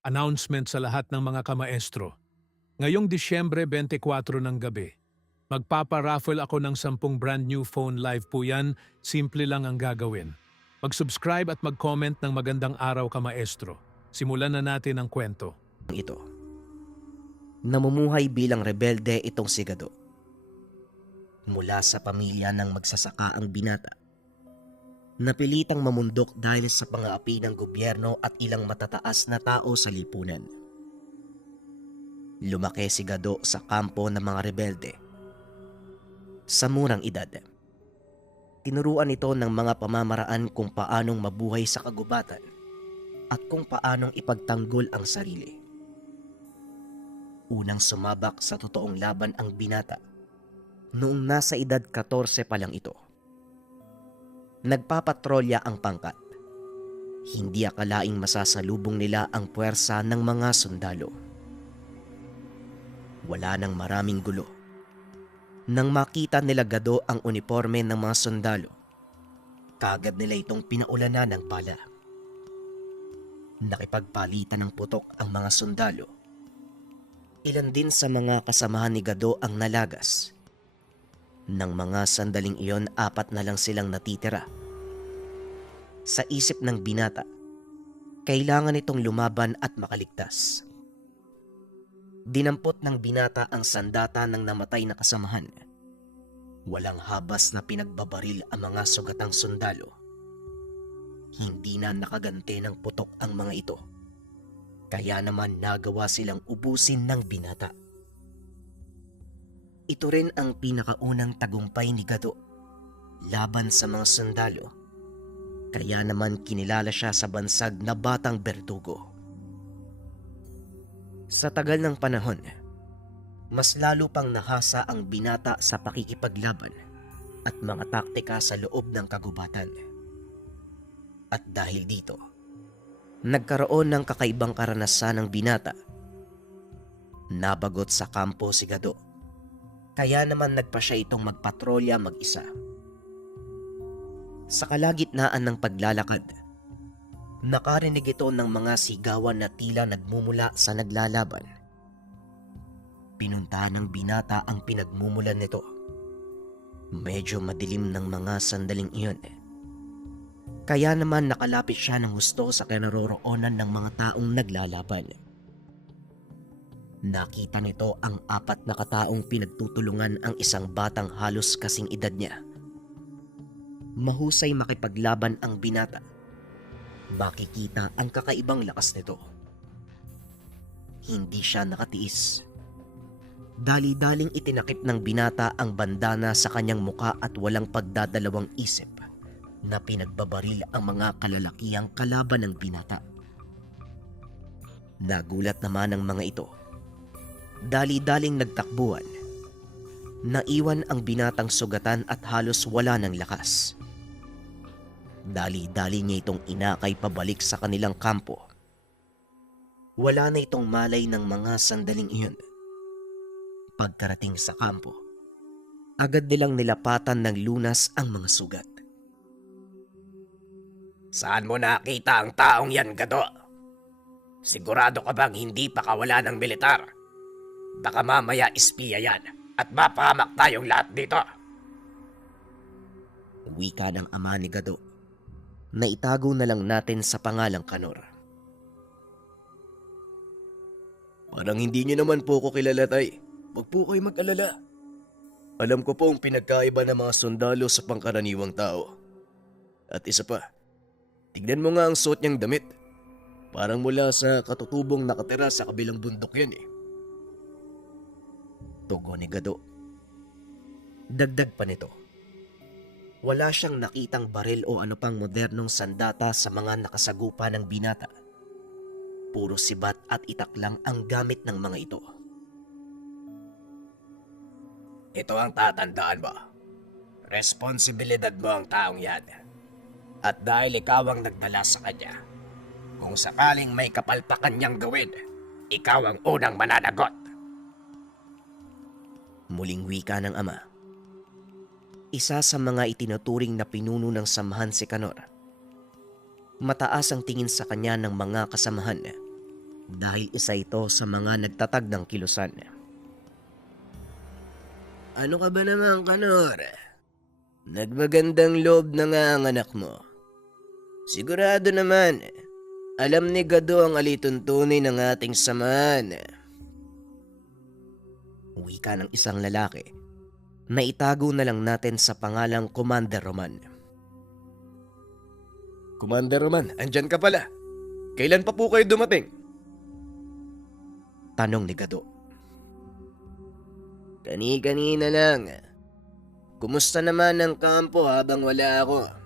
Announcement sa lahat ng mga kamaestro. Ngayong Disyembre 24 ng gabi, magpapa-raffle ako ng 10 brand new phone live po yan, simple lang ang gagawin. Mag-subscribe at mag-comment ng magandang araw kamaestro. Simulan na natin ang kwento. Ito. Namumuhay bilang rebelde itong si Gado. Mula sa pamilya ng magsasaka ang binata. Napilitang mamundok dahil sa pang-aapi ng gobyerno at ilang matataas na tao sa lipunan. Lumaki si Gado sa kampo ng mga rebelde. Sa murang edad, tinuruan ito ng mga pamamaraan kung paanong mabuhay sa kagubatan at kung paanong ipagtanggol ang sarili. Unang sumabak sa totoong laban ang binata noong nasa edad 14 pa lang ito. Nagpapatrolya ang pangkat. Hindi akalaing masasalubong nila ang puwersa ng mga sundalo. Wala nang maraming gulo. Nang makita nila Gado ang uniforme ng mga sundalo, kagad nila itong pinaulanan ng bala. Nakipagpalitan ng putok ang mga sundalo. Ilan din sa mga kasamahan ni Gado ang nalagas. Nang mga sandaling iyon, 4 na lang silang natitira. Sa isip ng binata, kailangan itong lumaban at makaligtas. Dinampot ng binata ang sandata ng namatay na kasamahan. Walang habas na pinagbabaril ang mga sugatang sundalo. Hindi na nakagante ng putok ang mga ito. Kaya naman nagawa silang ubusin ng binata. Ito rin ang pinakaunang tagumpay ni Gado laban sa mga sundalo. Kaya naman kinilala siya sa bansag na Batang Berdugo. Sa tagal ng panahon, mas lalo pang nahasa ang binata sa pakikipaglaban at mga taktika sa loob ng kagubatan. At dahil dito, nagkaroon ng kakaibang karanasan ng binata. Nabagot sa kampo si Gado. Kaya naman nagpa siya itong magpatrolya mag-isa. Sa kalagitnaan ng paglalakad, nakarinig ito ng mga sigawan na tila nagmumula sa naglalaban. Pinuntahan ng binata ang pinagmumulan nito. Medyo madilim ng mga sandaling iyon. Kaya naman nakalapit siya ng husto sa kinaroroonan ng mga taong naglalaban. Nakita nito ang 4 na kataong pinagtutulungan ang isang batang halos kasing edad niya. Mahusay makipaglaban ang binata. Makikita ang kakaibang lakas nito. Hindi siya nakatiis. Dali-daling itinakip ng binata ang bandana sa kanyang muka at walang pagdadalawang isip na pinagbabaril ang mga kalalakihang kalaban ng binata. Nagulat naman ang mga ito. Dali-daling nagtakbuhan. Naiwan ang binatang sugatan at halos wala ng lakas. Dali-dali niya itong inakay pabalik sa kanilang kampo. Wala na itong malay ng mga sandaling iyon. Pagkarating sa kampo, agad nilang nilapatan ng lunas ang mga sugat. Saan mo nakita ang taong yan, Gado? Sigurado ka bang hindi pa kawala ng militar? Baka mamaya espiya yan at mapahamak tayong lahat dito. Wika ng ama ni Gado na itago na lang natin sa pangalang Kanor. Parang hindi niyo naman po ko kilala, tay. Huwag po kayo mag-alala. Alam ko po ang pinagkaiba ng mga sundalo sa pangkaraniwang tao. At isa pa, tignan mo nga ang suot niyang damit. Parang mula sa katutubong nakatira sa kabilang bundok yan eh. Tugon ni Gado. Dagdag pa nito. Wala siyang nakitang baril o ano pang modernong sandata sa mga nakasagupa ng binata. Puro sibat at itak lang ang gamit ng mga ito. Ito ang tatandaan mo. Responsibilidad mo ang taong yan. At dahil ikaw ang nagdala sa kanya, kung sakaling may kapalpakan niyang gawin, ikaw ang unang mananagot. Muling wika ng ama. Isa sa mga itinuturing na pinuno ng samahan si Kanor. Mataas ang tingin sa kanya ng mga kasamahan. dahil isa ito sa mga nagtatag ng kilusan. Ano ka ba naman, Kanor? Nagmagandang loob na nga ang anak mo. Sigurado naman, alam ni Gado ang alituntunin ng ating samahan. Wika ng isang lalaki na itago na lang natin sa pangalang Commander Roman. Commander Roman, andyan ka pala. Kailan pa po kayo dumating? Tanong ni Gado. Kani-kanina lang. Kumusta naman ang kampo habang wala ako?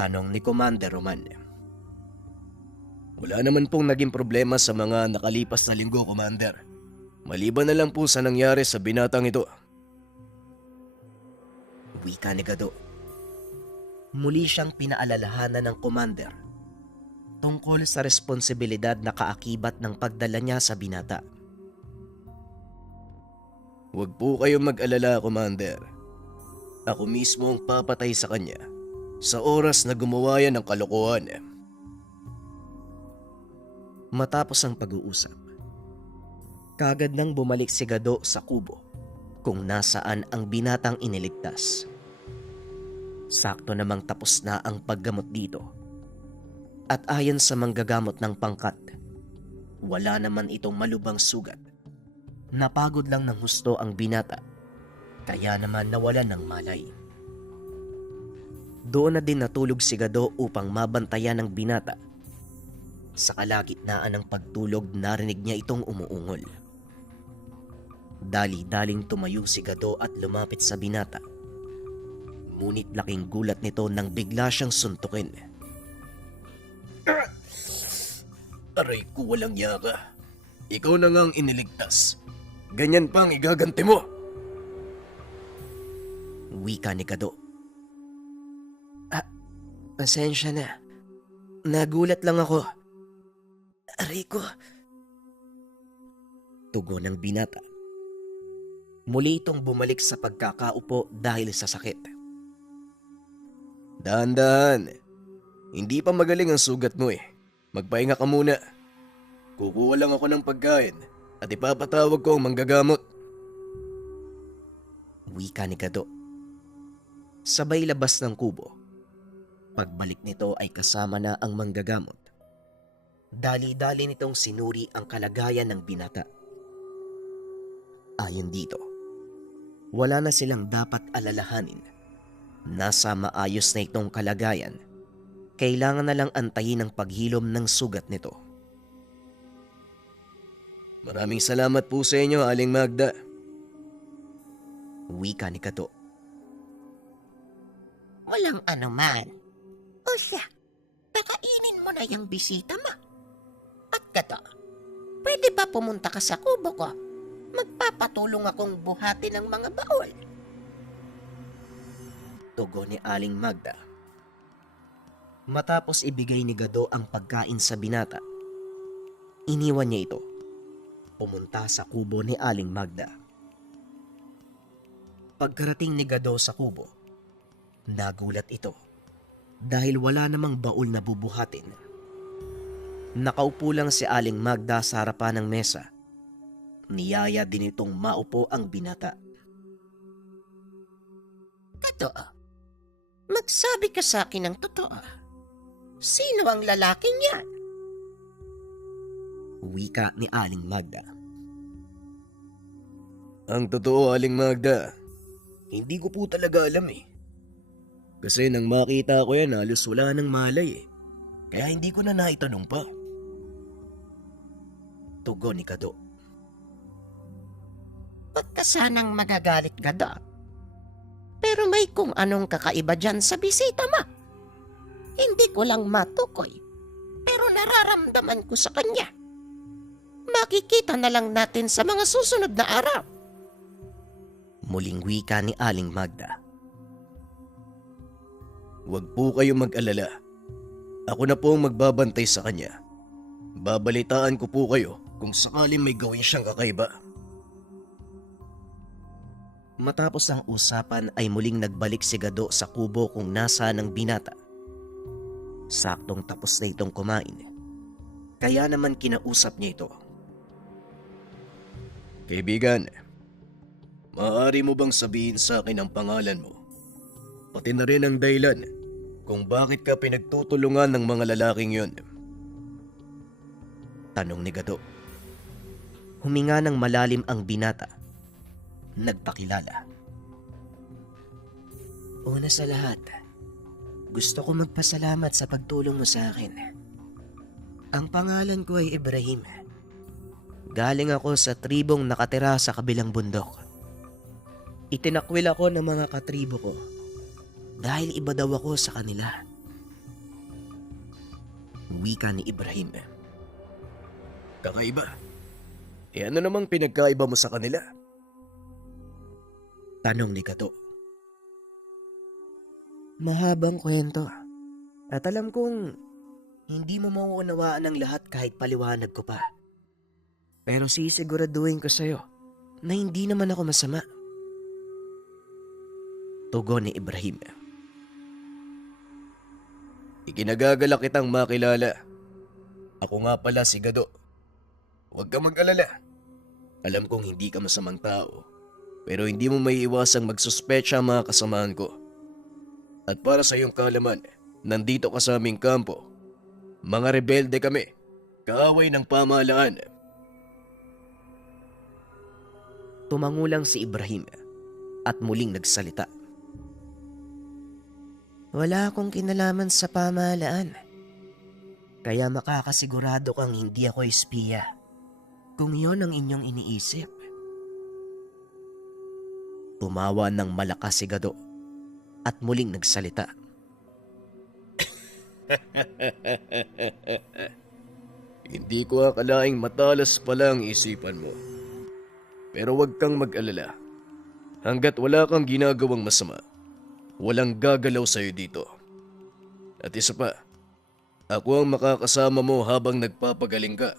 Tanong ni Commander Roman. Wala naman pong naging problema sa mga nakalipas na linggo, Commander. Maliban na lang po sa nangyari sa binatang ito. Wika ni Gado. Muli siyang pinaalalahanan ng Commander tungkol sa responsibilidad na kaakibat ng pagdala niya sa binata. Huwag po kayong mag-alala, Commander. Ako mismo ang papatay sa kanya sa oras na gumawa yan ng kalokohan. Matapos ang pag-uusap, kagad nang bumalik si Gado sa kubo kung nasaan ang binatang iniligtas. Sakto namang tapos na ang paggamot dito. At ayon sa manggagamot ng pangkat, wala naman itong malubang sugat. Napagod lang ng husto ang binata, kaya naman nawalan ng malay. Doon na din natulog si Gado upang mabantayan ng binata. Sa kalagitnaan ng pagtulog, narinig niya itong umuungol. Dali-daling tumayo si Gado at lumapit sa binata. Ngunit laking gulat nito nang bigla siyang suntukin. Aray ko, walang yaka. Ikaw na ngang iniligtas. Ganyan pang igaganti mo. Wika ni Gado. Pasensya na. Nagulat lang ako. Aray ko. Tugon ng binata. Muli itong bumalik sa pagkakaupo dahil sa sakit. Dahan-dahan. Hindi pa magaling ang sugat mo eh. Magpahinga ka muna. Kukuha lang ako ng pagkain at ipapatawag ko ang manggagamot. Wika ni Gado. Sabay labas ng kubo. Pagbalik nito ay kasama na ang manggagamot. Dali-dali nitong sinuri ang kalagayan ng binata. Ayon dito, wala na silang dapat alalahanin. Nasa maayos na itong kalagayan. Kailangan na lang antayin ang paghilom ng sugat nito. Maraming salamat po sa inyo, Aling Magda. Wika ni Gado. Walang anuman. O siya, pakainin mo na yung bisita mo. At Gado, pwede ba pumunta ka sa kubo ko? Magpapatulong akong buhati ng mga baul. Tugon ni Aling Magda. Matapos ibigay ni Gado ang pagkain sa binata, iniwan niya ito. Pumunta sa kubo ni Aling Magda. Pagkarating ni Gado sa kubo, nagulat ito dahil wala namang baul na bubuhatin. Nakaupo lang si Aling Magda sa harapan ng mesa. Niyaya din itong maupo ang binata. Gado, magsabi ka sa akin ng totoo. Sino ang lalaking yan? Wika ni Aling Magda. Ang totoo, Aling Magda, hindi ko po talaga alam eh. Kasi nang makita ko yan, halos wala nang malay eh. Kaya hindi ko na naitanong pa. Tugon ni Gado. Huwag ka sanang magagalit, Gado. Pero may kung anong kakaiba dyan sa bisita mo. Hindi ko lang matukoy, pero nararamdaman ko sa kanya. Makikita na lang natin sa mga susunod na araw. Muling wika ni Aling Magda. Huwag po kayong mag-alala. Ako na po ang magbabantay sa kanya. Babalitaan ko po kayo kung sakaling may gawin siyang kakaiba. Matapos ang usapan ay muling nagbalik si Gado sa kubo kung nasaan ang binata. Saktong tapos na itong kumain. Kaya naman kinausap niya ito. Kaibigan, maaari mo bang sabihin sa akin ang pangalan mo? Pati na rin ang dahilan kung bakit ka pinagtutulungan ng mga lalaking yon. Tanong ni Gado. Huminga ng malalim ang binata. Nagpakilala. Una sa lahat, gusto ko magpasalamat sa pagtulong mo sa akin. Ang pangalan ko ay Ibrahim. Galing ako sa tribong nakatira sa kabilang bundok. Itinakwil ako ng mga katribo ko dahil iba daw ako sa kanila. Wika ni Ibrahim. Kakaiba. Ano namang pinagkaiba mo sa kanila? Tanong ni Gado. Mahabang kwento. At alam kong hindi mo mauunawaan ang lahat kahit paliwanag ko pa. Pero sisiguraduhin ko sa'yo na hindi naman ako masama. Tugon ni Ibrahim. Ikinagagalak kitang makilala. Ako nga pala si Gado. Huwag ka mag-alala. Alam kong hindi ka masamang tao, pero hindi mo maiiwasang magsuspecha ang mga kasamahan ko. At para sa iyong kaalaman, nandito ka sa aming kampo. Mga rebelde kami, kaaway ng pamahalaan. Tumangulang si Ibrahim at muling nagsalita. Wala akong kinalaman sa pamahalaan. Kaya makakasigurado kang hindi ako espiya kung iyon ang inyong iniisip. Tumawa ng malakas si Gado at muling nagsalita. Hindi ko akalaing matalas pala ang isipan mo. Pero huwag kang mag-alala. Hanggat wala kang ginagawang masama, walang gagalaw sa'yo dito. At isa pa, ako ang makakasama mo habang nagpapagaling ka.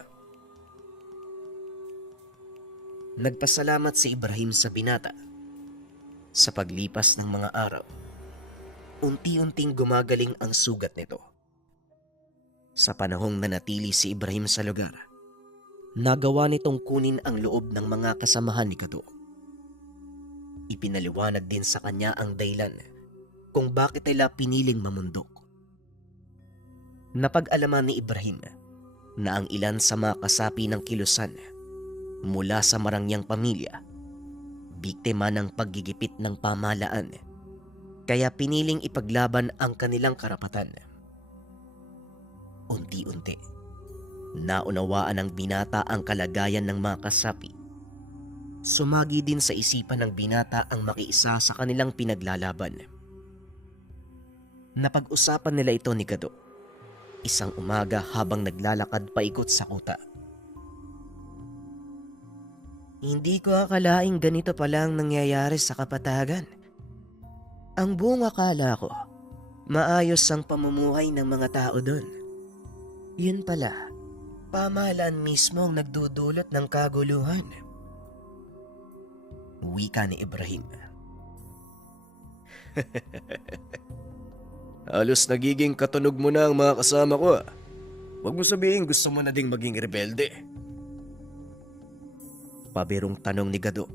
Nagpasalamat si Ibrahim sa binata. Sa paglipas ng mga araw, unti-unting gumagaling ang sugat nito. Sa panahong nanatili si Ibrahim sa lugar, nagawa nitong kunin ang loob ng mga kasamahan ni Gado. Ipinaliwanag din sa kanya ang dahilan kung bakit nila piniling mamundok. Napag-alaman ni Ibrahim na ang ilan sa mga kasapi ng kilusan mula sa marangyang pamilya, biktima ng paggigipit ng pamahalaan, kaya piniling ipaglaban ang kanilang karapatan. Unti-unti, naunawaan ng binata ang kalagayan ng mga kasapi. Sumagi din sa isipan ng binata ang makiisa sa kanilang pinaglalaban. Napag-usapan nila ito ni Gado isang umaga habang naglalakad paikot sa kuta. Hindi ko akalaing ganito pala ang nangyayari sa kapatagan. Ang buong akala ko, maayos ang pamumuhay ng mga tao doon. Yun pala, pamahalaan mismo ang nagdudulot ng kaguluhan. Wika ni Ibrahim. Halos nagiging katunog mo na ang mga kasama ko. Huwag mo sabihin gusto mo na ding maging rebelde. Pabirong tanong ni Gado.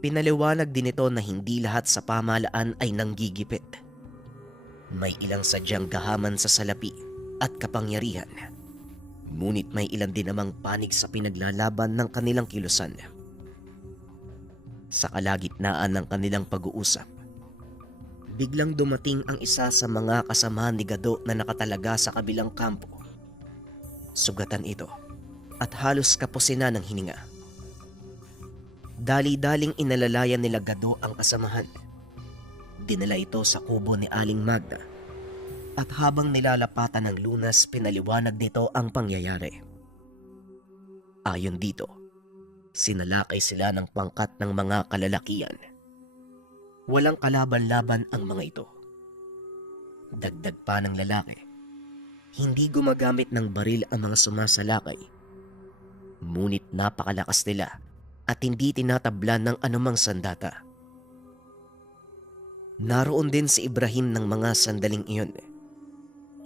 Pinaliwanag din ito na hindi lahat sa pamahalaan ay nanggigipit. May ilang sadyang gahaman sa salapi at kapangyarihan. Ngunit may ilan din namang panig sa pinaglalaban ng kanilang kilusan. Sa kalagitnaan ng kanilang pag-uusap, biglang dumating ang isa sa mga kasamahan ni Gado na nakatalaga sa kabilang kampo. Sugatan ito at halos kapusin na ng hininga. Dali-daling inalalayan nila Gado ang kasamahan. Dinala ito sa kubo ni Aling Magda at habang nilalapatan ng lunas pinaliwanag nito ang pangyayari. Ayon dito, sinalakay sila ng pangkat ng mga kalalakian. Walang kalaban-laban ang mga ito. Dagdag pa ng lalaki, hindi gumagamit ng baril ang mga sumasalakay. Ngunit napakalakas nila at hindi tinatablan ng anumang sandata. Naroon din si Ibrahim ng mga sandaling iyon.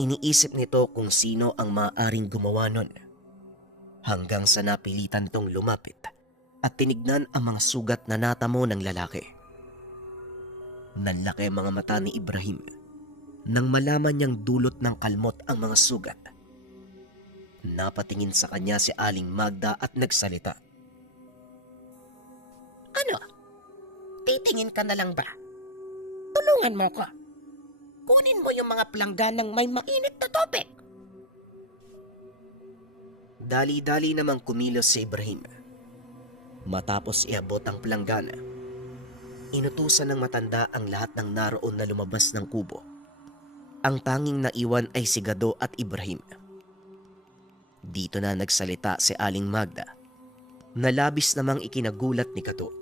Iniisip nito kung sino ang maaaring gumawa nun. Hanggang sa napilitan tong lumapit at tinignan ang mga sugat na natamo ng lalaki. Nanlaki ang mga mata ni Ibrahim nang malaman niyang dulot ng kalmot ang mga sugat. Napatingin sa kanya si Aling Magda at nagsalita. Ano? Titingin ka na lang ba? Tulungan mo ko. Kunin mo yung mga plangganang may mainit na tubig. Dali-dali namang kumilos si Ibrahim. Matapos iabot ang planggana, inutusan ng matanda ang lahat ng naroon na lumabas ng kubo. Ang tanging naiwan ay si Gado at Ibrahim. Dito na nagsalita si Aling Magda na labis namang ikinagulat ni Gado.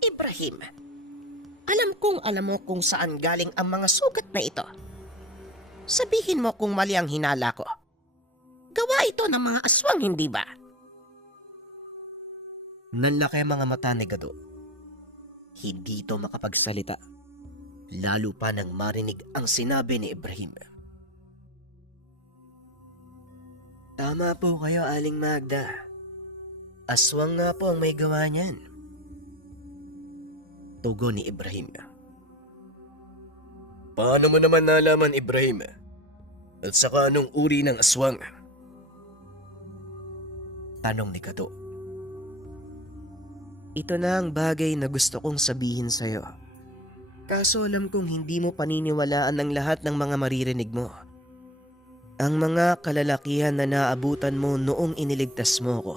Ibrahim, alam mo kung saan galing ang mga sugat na ito. Sabihin mo kung mali ang hinala ko. Gawa ito ng mga aswang, hindi ba? Nanlaki ang mga mata ni Gado. Hindi ito makapagsalita, lalo pa nang marinig ang sinabi ni Ibrahim. Tama po kayo, Aling Magda. Aswang nga po ang may gawa niyan. Tugon ni Ibrahim. Paano mo naman nalaman, Ibrahim? At saka anong uri ng aswang? Tanong ni Gado. Ito na ang bagay na gusto kong sabihin sa'yo. Kaso alam kong hindi mo paniniwalaan ang lahat ng mga maririnig mo. Ang mga kalalakihan na naabutan mo noong iniligtas mo ko.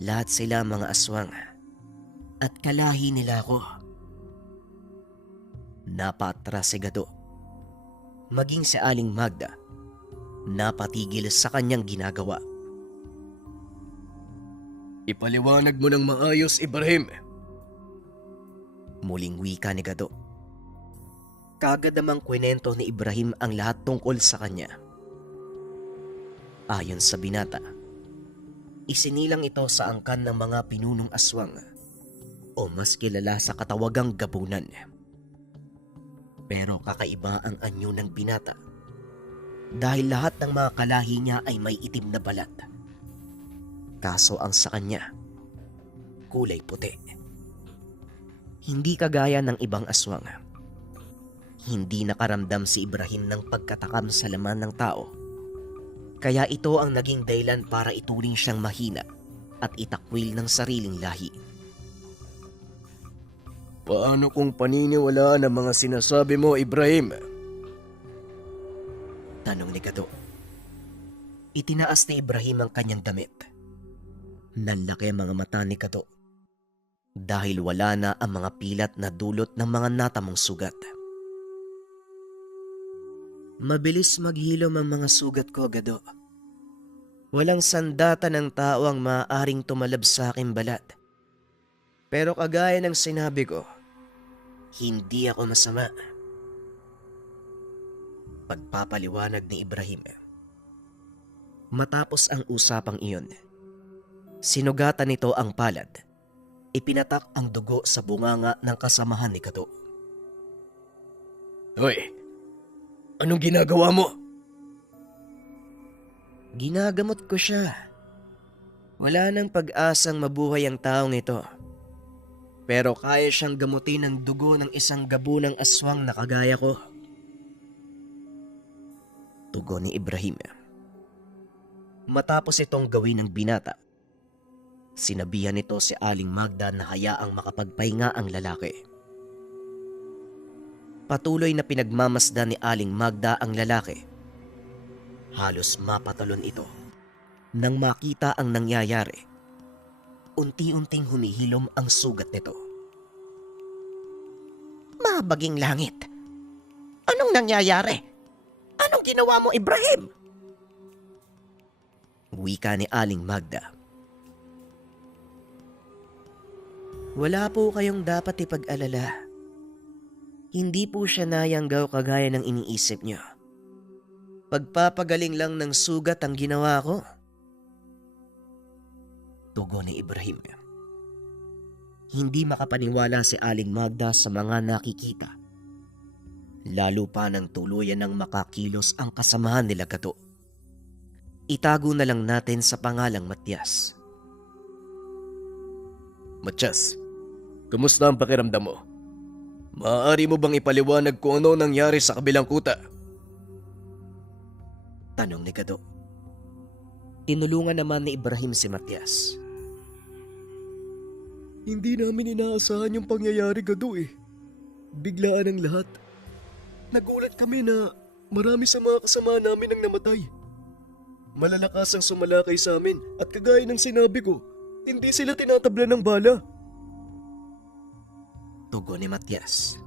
Lahat sila mga aswang. At kalahi nila ako. Napatras si Gado. Maging si Aling Magda, napatigil sa kanyang ginagawa. Ipaliwanag mo ng maayos, Ibrahim. Muling wika ni Gado. Kagad namang kwento ni Ibrahim ang lahat tungkol sa kanya. Ayon sa binata, isinilang ito sa angkan ng mga pinunong aswang o mas kilala sa katawagang gabunan. Pero kakaiba ang anyo ng binata dahil lahat ng mga kalahi niya ay may itim na balat. Kaso ang sa kanya, kulay puti. Hindi kagaya ng ibang aswang. Hindi nakaramdam si Ibrahim ng pagkatakam sa laman ng tao. Kaya ito ang naging dahilan para ituring siyang mahina at itakwil ng sariling lahi. Paano kung paniniwalaan ang mga sinasabi mo, Ibrahim? Tanong ni Gado. Itinaas ni Ibrahim ang kanyang damit. Nanlaki ang mga mata ni Gado dahil wala na ang mga pilat na dulot ng mga natamong sugat. Mabilis maghilom ang mga sugat ko, Gado. Walang sandata ng tao ang maaaring tumalab sa aking balat. Pero kagaya ng sinabi ko, hindi ako masama. Pagpapaliwanag ni Ibrahim. Matapos ang usapang iyon, sinugatan nito ang palad. Ipinatak ang dugo sa bunganga ng kasamahan ni Gado. Hoy, anong ginagawa mo? Ginagamot ko siya. Wala nang pag-asang mabuhay ang taong ito. Pero kaya siyang gamutin ng dugo ng isang gabunang aswang na kagaya ko. Tugon ni Ibrahim. Matapos itong gawin ng binata, sinabihan nito si Aling Magda na hayaang makapagpahinga ang lalaki. Patuloy na pinagmamasdan ni Aling Magda ang lalaki. Halos mapatalon ito nang makita ang nangyayari. Unti-unting humihilom ang sugat nito. Mabaging langit. Anong nangyayari? Anong ginawa mo, Ibrahim? Wika ni Aling Magda. Wala po kayong dapat ipag-alala. Hindi po siya nayanggaw kagaya ng iniisip niyo. Pagpapagaling lang ng sugat ang ginawa ko. Tugon ni Ibrahim. Hindi makapaniwala si Aling Magda sa mga nakikita. Lalo pa nang tuluyan ng makakilos ang kasamahan nila Gado. Itago na lang natin sa pangalang Matias. Matyas, kumusta ang pakiramdam mo? Maaari mo bang ipaliwanag kung ano nangyari sa kabilang kuta? Tanong ni Gado. Tinulungan naman ni Ibrahim si Matias. Hindi namin inaasahan yung pangyayari, Gado eh. Biglaan ang lahat. Nagulat kami na marami sa mga kasama namin ang namatay. Malalakas ang sumalakay sa amin at kagaya ng sinabi ko, hindi sila tinatabla ng bala. Tugon ni Matias.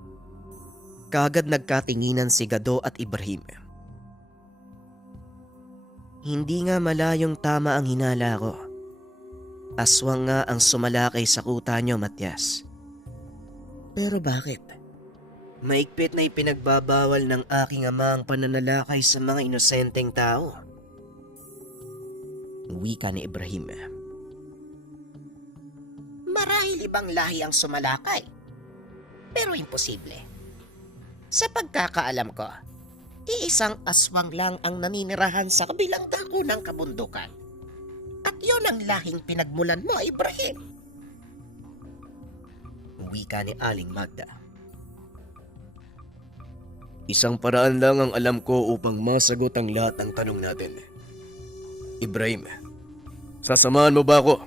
Kaagad nagkatinginan si Gado at Ibrahim. Hindi nga malayong tama ang hinala ko. Aswang nga ang sumalakay sa kuta nyo, Matias. Pero bakit? Maigpit na ipinagbabawal ng aking ama ang pananalakay sa mga inosenteng tao. Wika ni Ibrahim. Marahil ibang lahi ang sumalakay. Pero imposible. Sa pagkakaalam ko, iisang aswang lang ang naninirahan sa kabilang dako ng kabundukan. At yun ang lahing pinagmulan mo, Ibrahim. Wika ni Aling Magda. Isang paraan lang ang alam ko upang masagot ang lahat ng tanong natin. Ibrahim, sasamahan mo ba ako?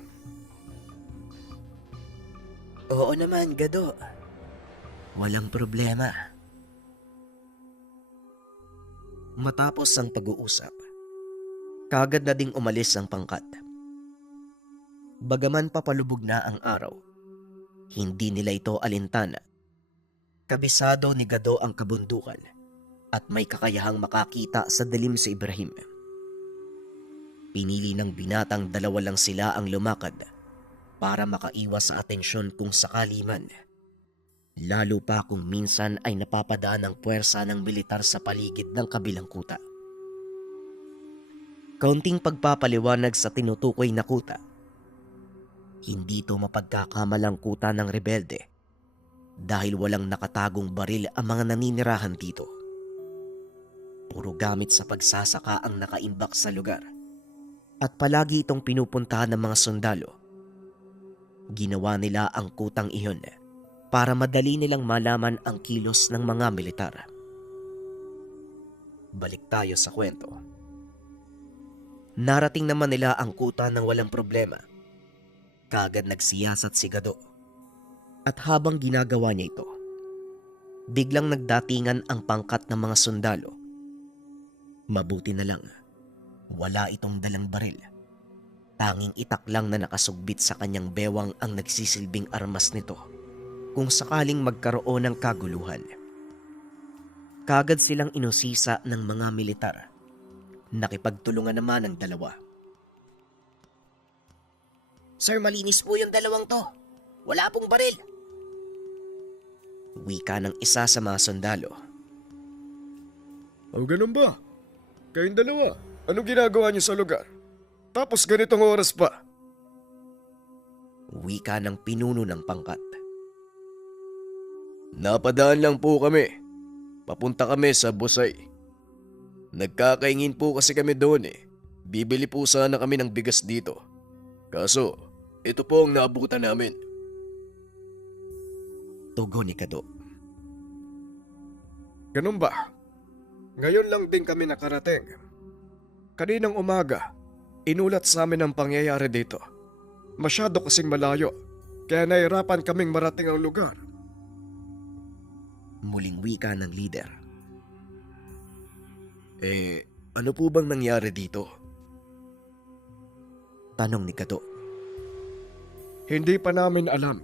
Oo naman, Gado. Walang problema. Matapos ang pag-uusap, kagad na ding umalis ang pangkat. Bagaman papalubog na ang araw, hindi nila ito alintana. Kabisado ni Gado ang kabundukan at may kakayahang makakita sa dilim si Ibrahim. Pinili ng binatang dalawa lang sila ang lumakad para makaiwas sa atensyon kung sakali man. Lalo pa kung minsan ay napapadaan ang puwersa ng militar sa paligid ng kabilang kuta. Kaunting pagpapaliwanag sa tinutukoy na kuta. Hindi ito mapagkakamalang kuta ng rebelde dahil walang nakatagong baril ang mga naninirahan dito. Puro gamit sa pagsasaka ang nakaimbak sa lugar at palagi itong pinupuntahan ng mga sundalo. Ginawa nila ang kutang iyon para madali nilang malaman ang kilos ng mga militar. Balik tayo sa kwento. Narating naman nila ang kuta ng walang problema. Kaagad nagsiyasat si Gado. At habang ginagawa niya ito, biglang nagdatingan ang pangkat ng mga sundalo. Mabuti na lang, wala itong dalang baril. Tanging itak lang na nakasugbit sa kanyang bewang ang nagsisilbing armas nito kung sakaling magkaroon ng kaguluhan. Kagad silang inusisa ng mga militar. Nakipagtulungan naman ang dalawa. Sir, malinis po yung dalawang to. Wala pong baril. Wika ng isa sa mga sundalo. Oh, ganun ba? Kayong dalawa, anong ginagawa niyo sa lugar? Tapos ganitong oras pa. Wika ng pinuno ng pangkat. Napadaan lang po kami. Papunta kami sa Busay. Nagkakaingin po kasi kami doon eh. Bibili po sana kami ng bigas dito. Kaso, ito po ang naabutan namin. Tugon ni Gado. Ganun ba? Ngayon lang din kami nakarating. Kaninang umaga, inulat sa amin ang pangyayari dito. Masyado kasing malayo, kaya nahirapan kaming marating ang lugar. Muling wika ng leader. Ano po bang nangyari dito? Tanong ni Gado. Hindi pa namin alam,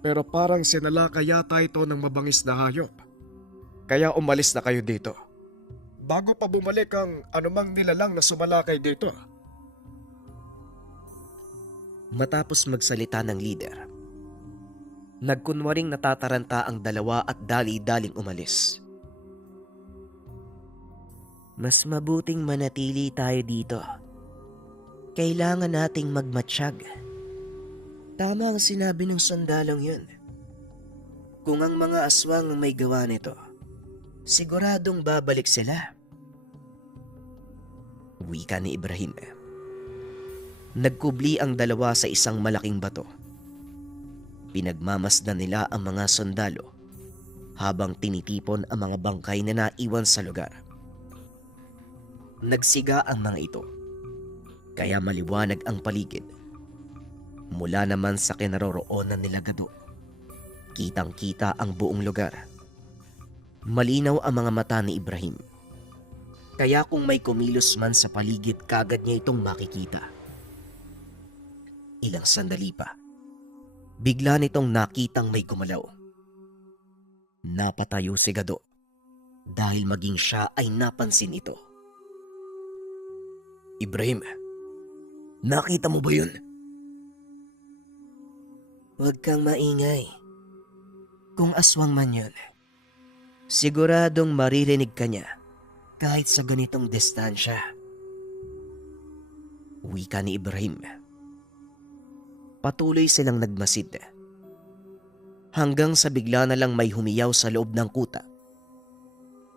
pero parang sinalaka yata ito ng mabangis na hayop. Kaya umalis na kayo dito. Bago pa bumalik ang anumang nilalang na sumalakay dito. Matapos magsalita ng leader, nagkunwaring natataranta ang dalawa at dali-daling umalis. Mas mabuting manatili tayo dito. Kailangan nating magmatsyag. Tama ang sinabi ng sundalong yun. Kung ang mga aswang ang may gawa nito, Siguradong babalik sila. Wika ni Ibrahim. Nagkubli ang dalawa sa isang malaking bato. Pinagmamasdan nila ang mga sundalo habang tinitipon ang mga bangkay na naiwan sa lugar. Nagsiga ang mga ito, kaya maliwanag ang paligid. Mula naman sa kinaroroonan nila Gado, kitang-kita ang buong lugar. Malinaw ang mga mata ni Ibrahim, kaya kung may kumilos man sa paligid, kagad niya itong makikita. Ilang sandali pa, bigla nitong nakitang may gumalaw. Napatayo si Gado dahil maging siya ay napansin ito. Ibrahim, nakita mo ba yun? Huwag kang maingay. Kung aswang man yun, siguradong maririnig ka niya kahit sa ganitong distansya. Wika ni Ibrahim. Patuloy silang nagmasid hanggang sa bigla na lang may humiyaw sa loob ng kuta.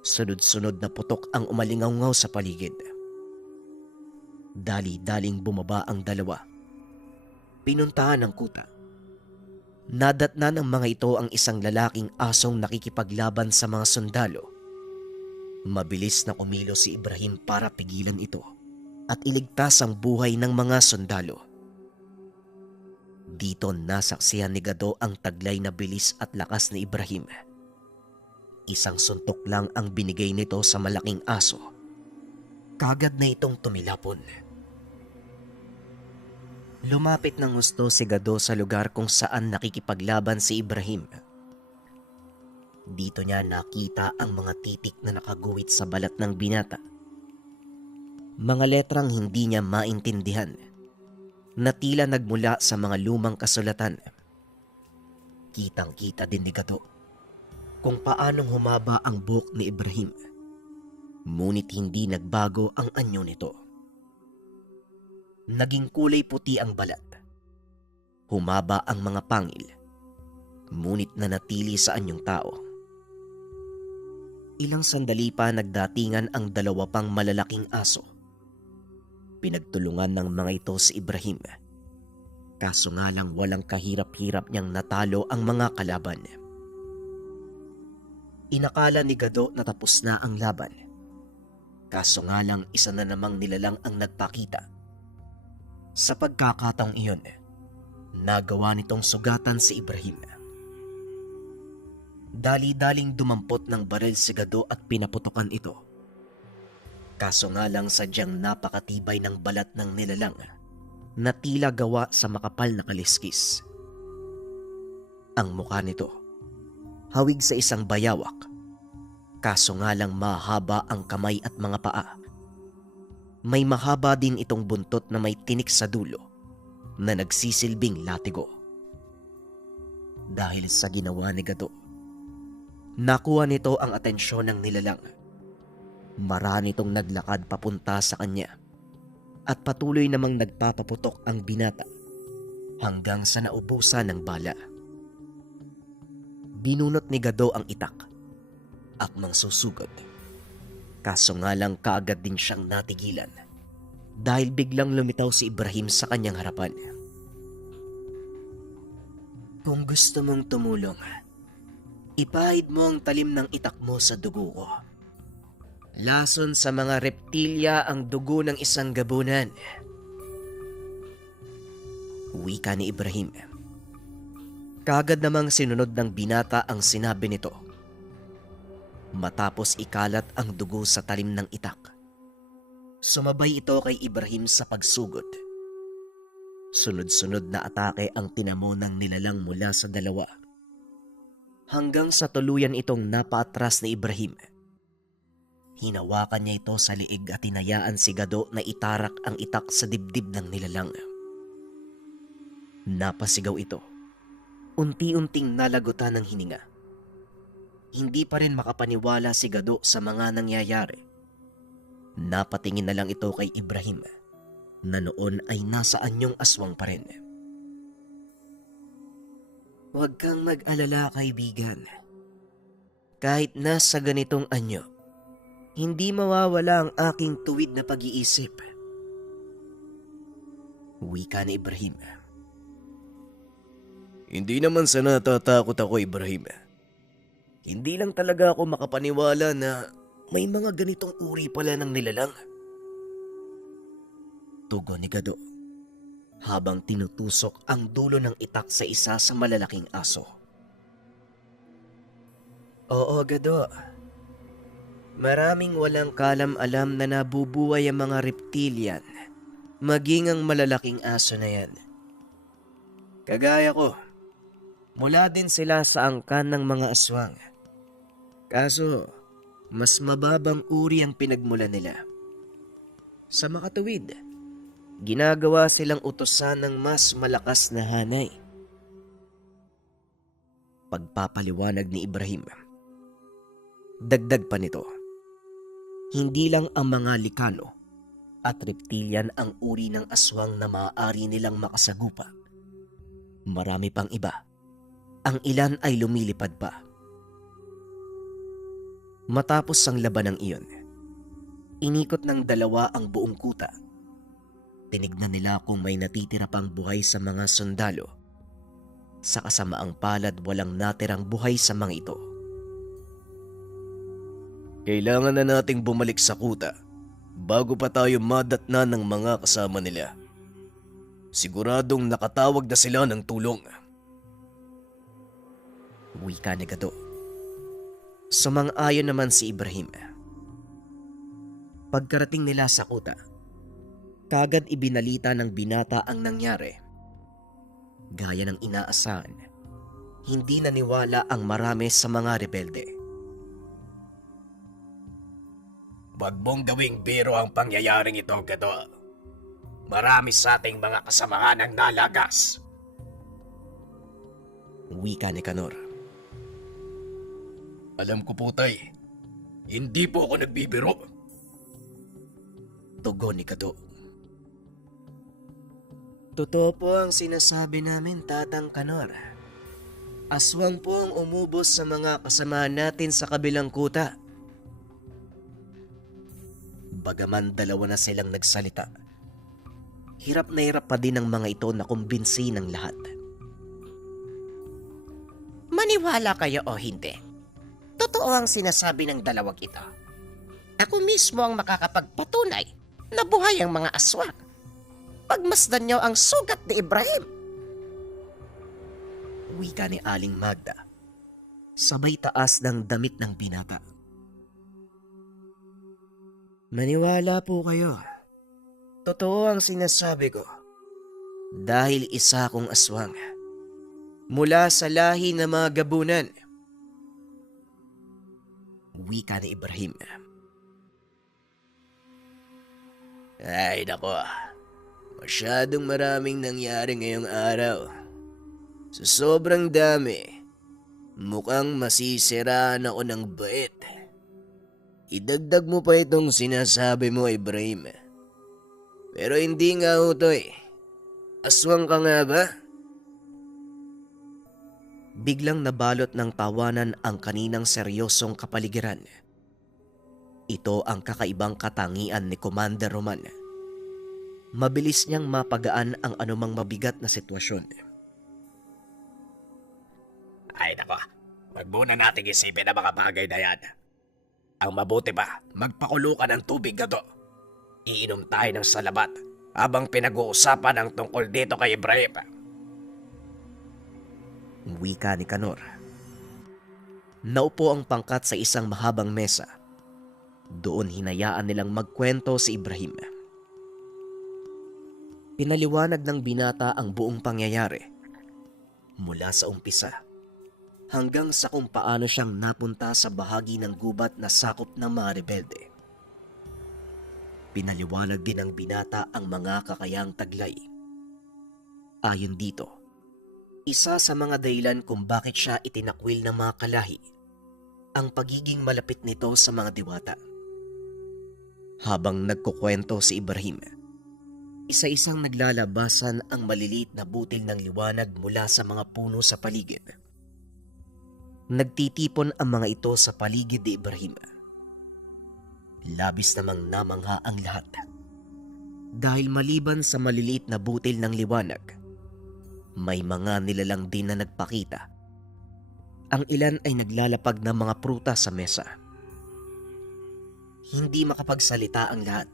Sunod-sunod na putok ang umalingaw-ngaw sa paligid. Dali-daling bumaba ang dalawa. Pinuntahan ng kuta. Nadatna ng mga ito ang isang lalaking asong nakikipaglaban sa mga sundalo. Mabilis na kumilos si Ibrahim para pigilan ito at iligtas ang buhay ng mga sundalo. Dito nasaksihan ni Gado ang taglay na bilis at lakas ni Ibrahim. Isang suntok lang ang binigay nito sa malaking aso. Kagad na itong tumilapon. Lumapit ng gusto si Gado sa lugar kung saan nakikipaglaban si Ibrahim. Dito niya nakita ang mga titik na nakaguwit sa balat ng binata. Mga letrang hindi niya maintindihan na tila nagmula sa mga lumang kasulatan. Kitang-kita din ni Gado kung paanong humaba ang buhok ni Ibrahim. Ngunit hindi nagbago ang anyo nito. Naging kulay puti ang balat. Humaba ang mga pangil, ngunit nanatili sa anyong tao. Ilang sandali pa nagdatingan ang dalawa pang malalaking aso. Pinagtulungan ng mga ito si Ibrahim. Kaso nga lang walang kahirap-hirap niyang natalo ang mga kalaban. Inakala ni Gado na tapos na ang laban. Kaso nga lang isa na namang nilalang ang nagpakita. Sa pagkakataong iyon, nagawa nitong sugatan si Ibrahim. Dali-daling dumampot ng baril si Gado at pinaputokan ito. Kaso nga lang sadyang napakatibay ng balat ng nilalang na tila gawa sa makapal na kaliskis. Ang mukha nito, hawig sa isang bayawak. Kaso nga lang mahaba ang kamay at mga paa. May mahaba din itong buntot na may tinik sa dulo na nagsisilbing latigo. Dahil sa ginawa ni Gado, nakuha nito ang atensyon ng nilalang. Marami itong naglakad papunta sa kanya at patuloy namang nagpapaputok ang binata hanggang sa naubusan ng bala. Binunot ni Gado ang itak at mang susugod. Kaso nga lang kaagad din siyang natigilan dahil biglang lumitaw si Ibrahim sa kanyang harapan. Kung gusto mong tumulong, ipahid mo ang talim ng itak mo sa dugo ko. Lason sa mga reptilya ang dugo ng isang gabunan. Wika ni Ibrahim. Kaagad namang sinunod ng binata ang sinabi nito. Matapos ikalat ang dugo sa talim ng itak, sumabay ito kay Ibrahim sa pagsugod. Sunod-sunod na atake ang tinamo ng nilalang mula sa dalawa, hanggang sa tuluyan itong napaatras ni Ibrahim. Hinawakan niya ito sa liig at hinayaan si Gado na itarak ang itak sa dibdib ng nilalang. Napasigaw ito. Unti-unting nalagutan ng hininga. Hindi pa rin makapaniwala si Gado sa mga nangyayari. Napatingin na lang ito kay Ibrahim na noon ay nasa anyong aswang pa rin. Huwag kang mag-alala, kaibigan. Kahit nasa ganitong anyo, hindi mawawala ang aking tuwid na pag-iisip. Wika ni Ibrahim. Hindi naman sa natatakot ako, Ibrahim. Hindi lang talaga ako makapaniwala na may mga ganitong uri pala ng nilalang. Tugon ni Gado habang tinutusok ang dulo ng itak sa isa sa malalaking aso. Oo, Gado. Maraming walang kalam-alam na nabubuhay ang mga reptilian, maging ang malalaking aso na yan. Kagaya ko, mula din sila sa angkan ng mga aswang. Kaso, mas mababang uri ang pinagmula nila. Sa makatuwid, ginagawa silang utusan ng mas malakas na hanay. Pagpapaliwanag ni Ibrahim. Dagdag pa nito, hindi lang ang mga likano at reptilian ang uri ng aswang na maaari nilang makasagupa. Marami pang iba. Ang ilan ay lumilipad pa. Matapos ang labanang iyon, inikot ng dalawa ang buong kuta. Tinignan nila kung may natitira pang buhay sa mga sundalo. Sa kasamaang palad, walang natirang buhay sa mga ito. Kailangan na nating bumalik sa kuta bago pa tayo madatna ng mga kasama nila. Siguradong nakatawag na sila ng tulong. Wika ni Gado. Sumang-ayon naman si Ibrahim. Pagkarating nila sa kuta, kagad ibinalita ng binata ang nangyari. Gaya ng inaasahan, hindi naniwala ang marami sa mga rebelde. Wag mong gawing biro ang pangyayaring ito, Gado. Marami sa ating mga kasamahan ang nalagas. Wika ni Kanor. Alam ko po, Tay. Hindi po ako nagbibiro. Tugon ni Gado. Totoo po ang sinasabi namin, Tatang Kanor. Aswang po ang umubos sa mga kasamahan natin sa kabilang kuta. Bagaman dalawa na silang nagsalita, hirap na hirap pa din ang mga ito na kumbinsi ng lahat. Maniwala kayo o hindi, totoo ang sinasabi ng dalawang ito. Ako mismo ang makakapagpatunay na buhay ang mga aswang. Pagmasdan niyo ang sugat ni Ibrahim. Wika ni Aling Magda, sabay taas ng damit ng binata. Maniwala po kayo. Totoo ang sinasabi ko. Dahil isa akong aswang. Mula sa lahi ng mga gabunan. Wika ni Ibrahim. Ay nako, masyadong maraming nangyari ngayong araw. Sa sobrang dami, mukhang masisiraan ako ng bait. Idagdag mo pa itong sinasabi mo, Ibrahim. Pero hindi nga utoy. Aswang ka nga ba? Biglang nabalot ng tawanan ang kaninang seryosong kapaligiran. Ito ang kakaibang katangian ni Commander Roman. Mabilis niyang mapagaan ang anumang mabigat na sitwasyon. Ay nako, wag muna nating isipin ang mga bagay na yan. Ang mabuti pa, magpakulo ka ng tubig, Gado. Iinom tayo ng salabat habang pinag-uusapan ang tungkol dito kay Ibrahim. Wika ni Kanor. Naupo ang pangkat sa isang mahabang mesa. Doon hinayaan nilang magkwento si Ibrahim. Pinaliwanag ng binata ang buong pangyayari. Mula sa umpisa hanggang sa kung paano siyang napunta sa bahagi ng gubat na sakop ng mga rebelde. Pinaliwanag din ng binata ang mga kakayang taglay. Ayon dito, isa sa mga dahilan kung bakit siya itinakwil ng mga kalahi, ang pagiging malapit nito sa mga diwata. Habang nagkukwento si Ibrahim, isa-isang naglalabasan ang maliliit na butil ng liwanag mula sa mga puno sa paligid. Nagtitipon ang mga ito sa paligid ni Ibrahim. Labis namang namangha ang lahat. Dahil maliban sa maliliit na butil ng liwanag, may mga nilalang din na nagpakita. Ang ilan ay naglalapag ng mga prutas sa mesa. Hindi makapagsalita ang lahat.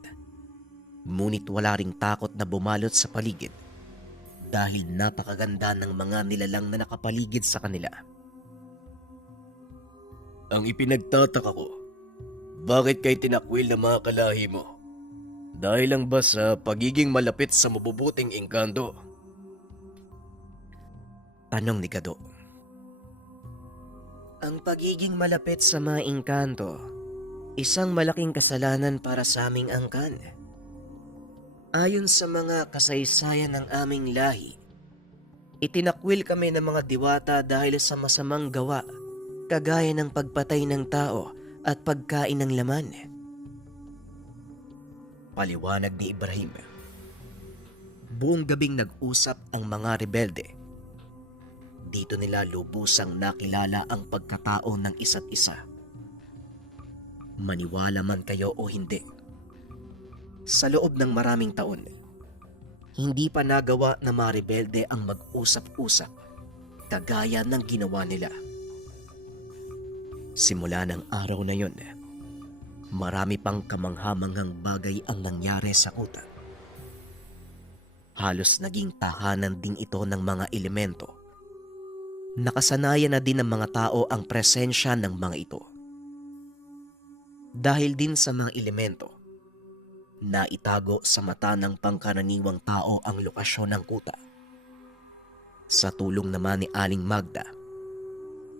Ngunit wala ring takot na bumalot sa paligid dahil napakaganda ng mga nilalang na nakapaligid sa kanila. Ang ipinagtataka ko, bakit kay tinakwil ng mga kalahi mo? Dahil lang ba sa pagiging malapit sa mabubuting engkanto? Tanong ni Gado. Ang pagiging malapit sa mga engkanto, isang malaking kasalanan para sa aming angkan. Ayon sa mga kasaysayan ng aming lahi, itinakwil kami ng mga diwata dahil sa masamang gawa, kagaya ng pagpatay ng tao at pagkain ng laman. Paliwanag ni Ibrahim. Buong gabing nag-usap ang mga rebelde. Dito nila lubusang nakilala ang pagkatao ng isa't isa. Maniwala man kayo o hindi, sa loob ng maraming taon, hindi pa nagawa na mga rebelde ang mag-usap-usap kagaya ng ginawa nila. Simula ng araw na yon, marami pang kamanghamanghang bagay ang nangyari sa kuta. Halos naging tahanan din ito ng mga elemento. Nakasanayan na din ng mga tao ang presensya ng mga ito. Dahil din sa mga elemento, naitago sa mata ng pangkaraniwang tao ang lokasyon ng kuta. Sa tulong naman ni Aling Magda,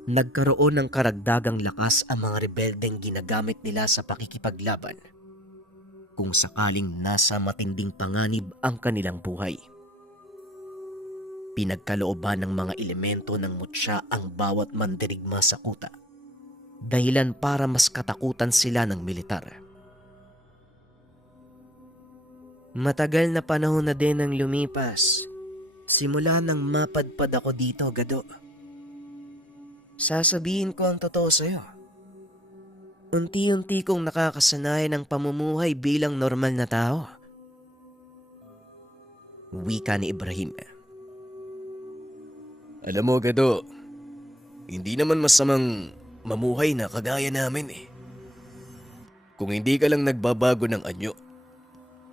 nagkaroon ng karagdagang lakas ang mga rebeldeng ginagamit nila sa pakikipaglaban kung sakaling nasa matinding panganib ang kanilang buhay. Pinagkalooban ng mga elemento ng mutya ang bawat mandirigma sa kuta, dahilan para mas katakutan sila ng militar. Matagal na panahon na din ang lumipas, simula nang mapadpad ako dito, Gado. Sasabihin ko ang totoo sa'yo. Unti-unti kong nakakasanayan ng pamumuhay bilang normal na tao. Wika ni Ibrahim. Alam mo, Gado, hindi naman masamang mamuhay na kagaya namin eh. Kung hindi ka lang nagbabago ng anyo,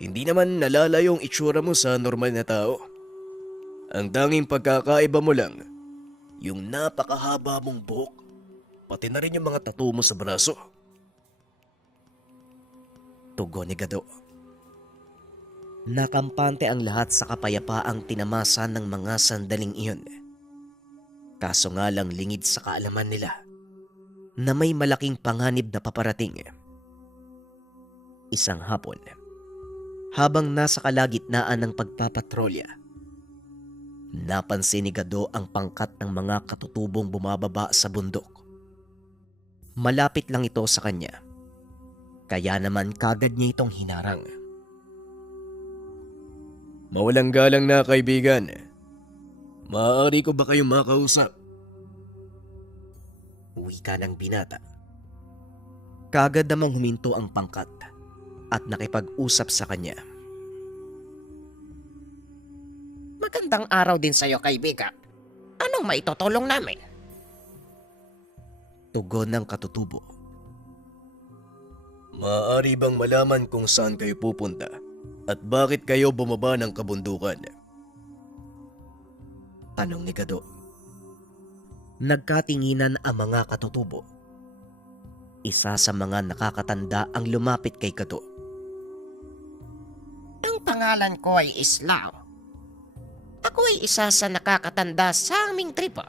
hindi naman nalalayo ang itsura mo sa normal na tao. Ang tanging pagkakaiba mo lang, yung napakahaba mong buhok, pati na rin yung mga tattoo mo sa braso. Tugon ni Gado. Nakampante ang lahat sa kapayapaang tinamasan ng mga sandaling iyon. Kaso nga lang lingid sa kaalaman nila na may malaking panganib na paparating. Isang hapon, habang nasa kalagitnaan ng pagpapatrolya, napansin ni Gado ang pangkat ng mga katutubong bumababa sa bundok. Malapit lang ito sa kanya, kaya naman kagad niya itong hinarang. Mawalang galang na kaibigan. Maaari ko ba kayong makausap? Wika ng binata. Kagad namang huminto ang pangkat at nakipag-usap sa kanya. Magandang araw din sa'yo, kaibigan. Anong maitutulong namin? Tugon ng katutubo. Maaari bang malaman kung saan kayo pupunta at bakit kayo bumaba ng kabundukan? Tanong ni Gado. Nagkatinginan ang mga katutubo. Isa sa mga nakakatanda ang lumapit kay Gado. Ang pangalan ko ay Islao. Ako ay isa sa nakakatanda sa aming tribo.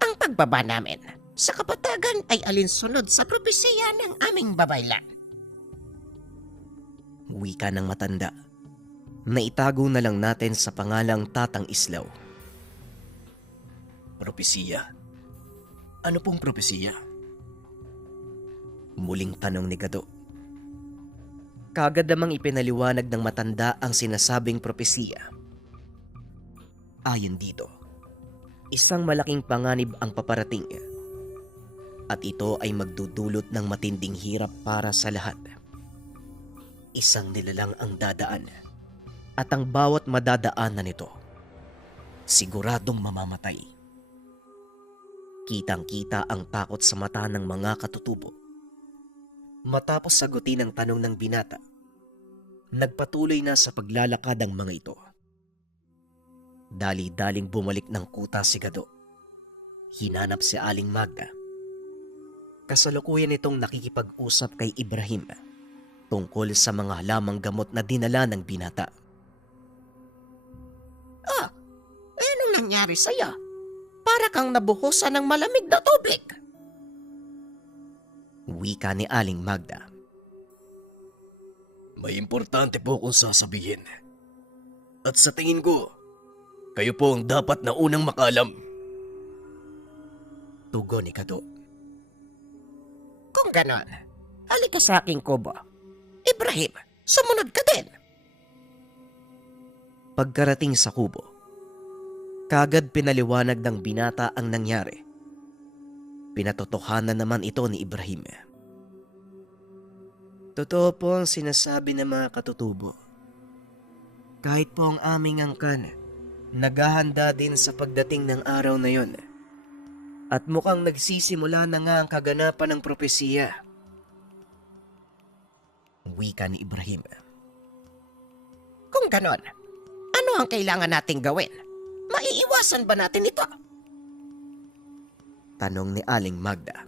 Ang pagbaba namin sa kapatagan ay alinsunod sa propesiya ng aming babaylan. Wika ng matanda. Naitago na lang natin sa pangalang Tatang Islaw. Propesiya? Ano pong propesiya? Muling tanong ni Gado. Kagad namang ipinaliwanag ng matanda ang sinasabing propesiya. Ayon dito, isang malaking panganib ang paparating At ito ay magdudulot ng matinding hirap para sa lahat. Isang nilalang ang dadaan. At ang bawat madadaanan nito, siguradong mamamatay. Kitang-kita ang takot sa mata ng mga katutubo. Matapos sagutin ang tanong ng binata, nagpatuloy na sa paglalakad ang mga ito. Dali-daling bumalik ng kuta si Gado. Hinanap si Aling Magda. Kasalukuyan itong nakikipag-usap kay Ibrahim tungkol sa mga halamang gamot na dinala ng binata. Anong nangyari sa'yo? Para kang nabuhusan ng malamig na tubig. Wika ni Aling Magda. May importante po akong sasabihin. At sa tingin ko, kayo po ang dapat na unang makalam. Tugon ni Gado. Kung ganon, halika sa aking kubo. Ibrahim, sumunod ka din. Pagkarating sa kubo, kagad pinaliwanag ng binata ang nangyari. Pinatotohanan naman ito ni Ibrahim. Totoo po ang sinasabi ng mga katutubo. Kahit po ang aming angkan, naghahanda din sa pagdating ng araw na yon. At mukhang nagsisimula na nga ang kaganapan ng propesiya. Wika ni Ibrahim. Kung ganon, ano ang kailangan nating gawin? Maiiwasan ba natin ito? Tanong ni Aling Magda.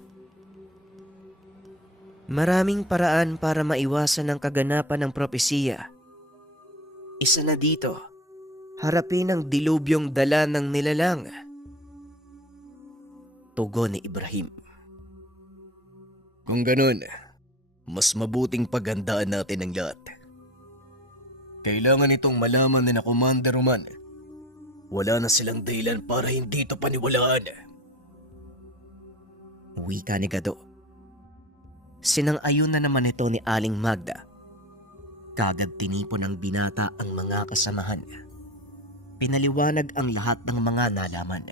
Maraming paraan para maiwasan ang kaganapan ng propesiya. Isa na dito, harapin ang dilubyong dala ng nilalang. Tugon ni Ibrahim. Kung ganun, mas mabuting paghandaan natin ang lahat. Kailangan itong malaman na Commander Roman. Wala na silang dahilan para hindi ito paniwalaan. Wika ni Gado. Sinang-ayon na naman ito ni Aling Magda. Kagad tinipon ng binata ang mga kasamahan. Pinaliwanag ang lahat ng mga nalaman.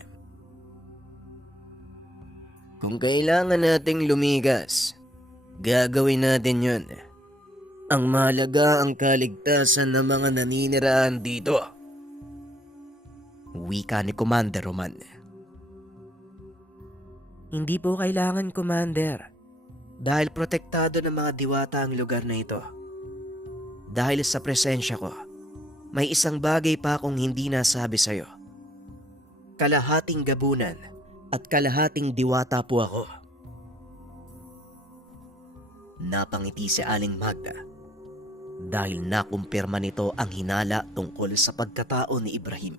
Kung kailangan nating lumigas, gagawin natin yun. Ang mahalaga ang kaligtasan ng mga naninirahan dito. Wika ni Commander Roman. Hindi po kailangan, Commander. Dahil protektado ng mga diwata ang lugar na ito. Dahil sa presensya ko, may isang bagay pa akong hindi nasabi sa'yo. Kalahating gabunan at kalahating diwata po ako. Napangiti si Aling Magda dahil nakumpirma nito ang hinala tungkol sa pagkatao ni Ibrahim.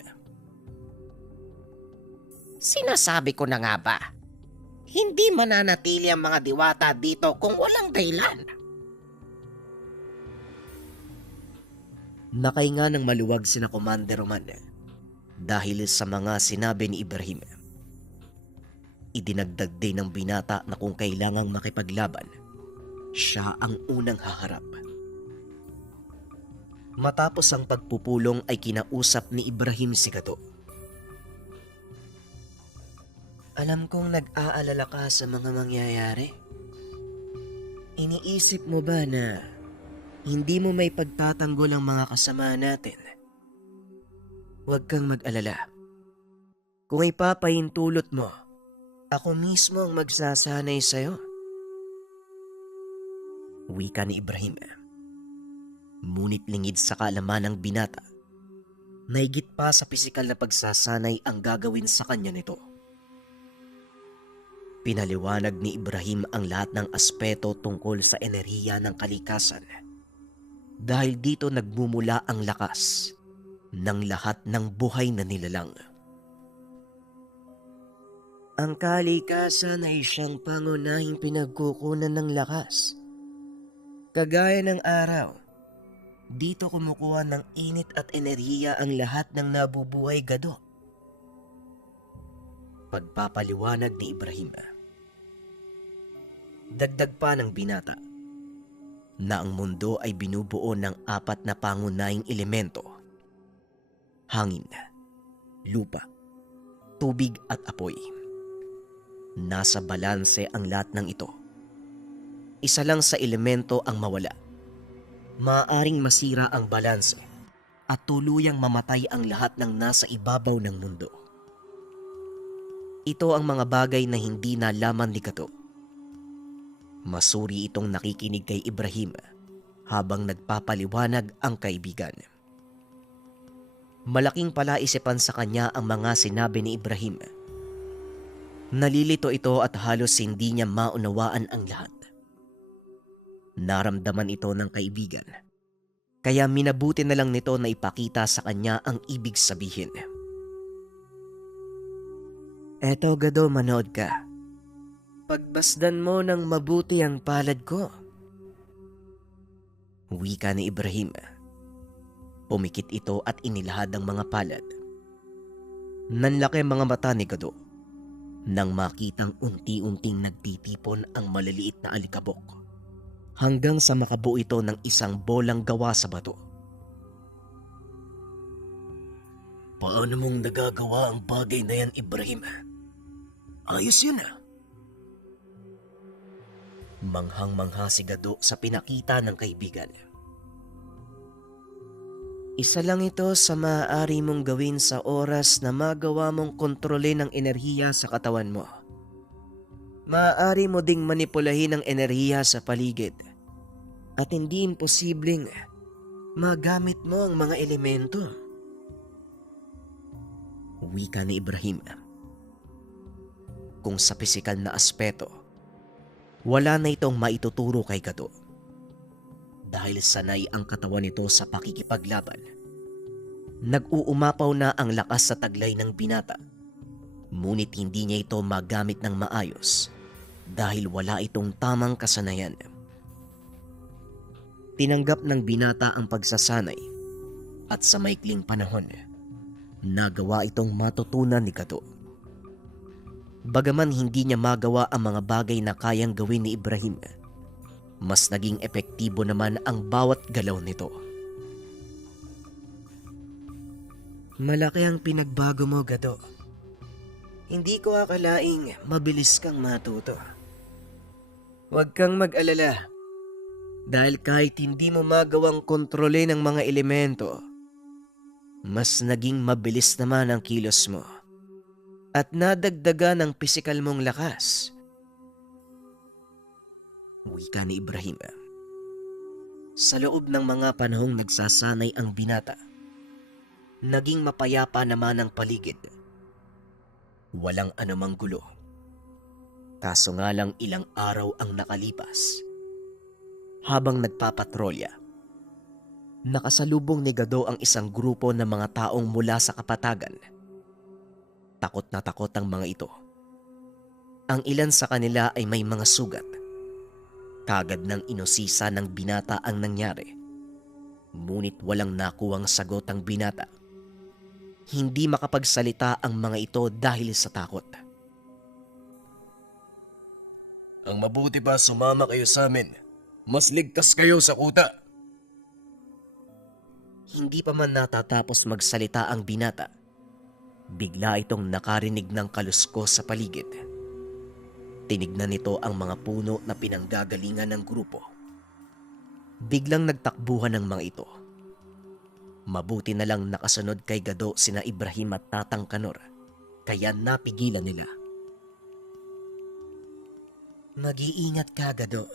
Sinasabi ko na nga ba, hindi mananatili ang mga diwata dito kung walang dahilan. Nakahinga ng maluwag sina Commander Roman dahil sa mga sinabi ni Ibrahim. Idinagdag din ng binata na kung kailangang makipaglaban, siya ang unang haharap. Matapos ang pagpupulong ay kinausap ni Ibrahim si Gado. Alam kong nag-aalala ka sa mga mangyayari. Iniisip mo ba na hindi mo may pagtatanggol ang mga kasama natin? Huwag kang mag-alala. Kung ipapahintulot mo, ako mismo ang magsasanay sa'yo. Wika ni Ibrahim. Ngunit lingid sa kaalaman ng binata, naigit pa sa pisikal na pagsasanay ang gagawin sa kanya nito. Pinaliwanag ni Ibrahim ang lahat ng aspeto tungkol sa enerhiya ng kalikasan. Dahil dito nagmumula ang lakas ng lahat ng buhay na nilalang. Ang kalikasan ay siyang pangunahing pinagkukunan ng lakas. Kagaya ng araw, dito kumukuha ng init at enerhiya ang lahat ng nabubuhay, Gado. Pagpapaliwanag ni Ibrahim. Dagdag pa ng binata na ang mundo ay binubuo ng 4 na pangunahing elemento: hangin, lupa, tubig at apoy. Nasa balanse ang lahat ng ito. Isa lang sa elemento ang mawala. Maaaring masira ang balanse at tuluyang mamatay ang lahat ng nasa ibabaw ng mundo. Ito ang mga bagay na hindi nalaman ni Gato. Masuri itong nakikinig kay Ibrahim habang nagpapaliwanag ang kaibigan. Malaking palaisipan sa kanya ang mga sinabi ni Ibrahim. Nalilito ito at halos hindi niya maunawaan ang lahat. Naramdaman ito ng kaibigan, kaya minabuti na lang nito na ipakita sa kanya ang ibig sabihin. Eto Gado, manood ka. Pagbasdan mo ng mabuti ang palad ko. Wika ni Ibrahim. Pumikit ito at inilahad ang mga palad. Nanlaki mga mata ni Gado nang makitang unti-unting nagtitipon ang maliliit na alikabok hanggang sa makabuo ito ng isang bolang gawa sa bato. Paano mong nagagawa ang bagay na yan, Ibrahim? Ayos yun ah. Manghang-mangha si Gado sa pinakita ng kaibigan. Isa lang ito sa maaari mong gawin sa oras na magawa mong kontrolin ang enerhiya sa katawan mo. Maaari mo ding manipulahin ang enerhiya sa paligid at hindi imposibleng magamit mo ang mga elemento. Wika ni Ibrahim. Kung sa pisikal na aspeto, wala na itong maituturo kay Gado. Dahil sanay ang katawan nito sa pakikipaglaban. Nag-uumapaw na ang lakas sa taglay ng binata. Ngunit hindi niya ito magamit ng maayos dahil wala itong tamang kasanayan. Tinanggap ng binata ang pagsasanay at sa maikling panahon, nagawa itong matutunan ni Gado. Bagaman hindi niya magawa ang mga bagay na kayang gawin ni Ibrahim, mas naging epektibo naman ang bawat galaw nito. Malaki ang pinagbago mo, Gado. Hindi ko akalaing mabilis kang matuto. Huwag kang mag-alala. Dahil kahit hindi mo magawang kontrolin ang mga elemento, mas naging mabilis naman ang kilos mo. At nadagdagan ng pisikal mong lakas. Wika ni Ibrahim. Sa loob ng mga panahong nagsasanay ang binata, naging mapayapa naman ang paligid. Walang anumang gulo. Kaso nga lang ilang araw ang nakalipas. Habang nagpapatrolya, nakasalubong ni Gado ang isang grupo ng mga taong mula sa kapatagan. Takot na takot ang mga ito. Ang ilan sa kanila ay may mga sugat. Kagad nang inusisa ng binata ang nangyari. Ngunit walang nakuwang sagot ang binata. Hindi makapagsalita ang mga ito dahil sa takot. Ang mabuti pa sumama kayo sa amin. Mas ligtas kayo sa kuta. Hindi pa man natatapos magsalita ang binata, bigla itong nakarinig ng kaluskos sa paligid. Tinignan nito ang mga puno na pinanggagalingan ng grupo. Biglang nagtakbuhan ang mga ito. Mabuti na lang nakasunod kay Gado sina Ibrahim at Tatang Kanor, kaya napigilan nila. Mag-iingat ka, Gado.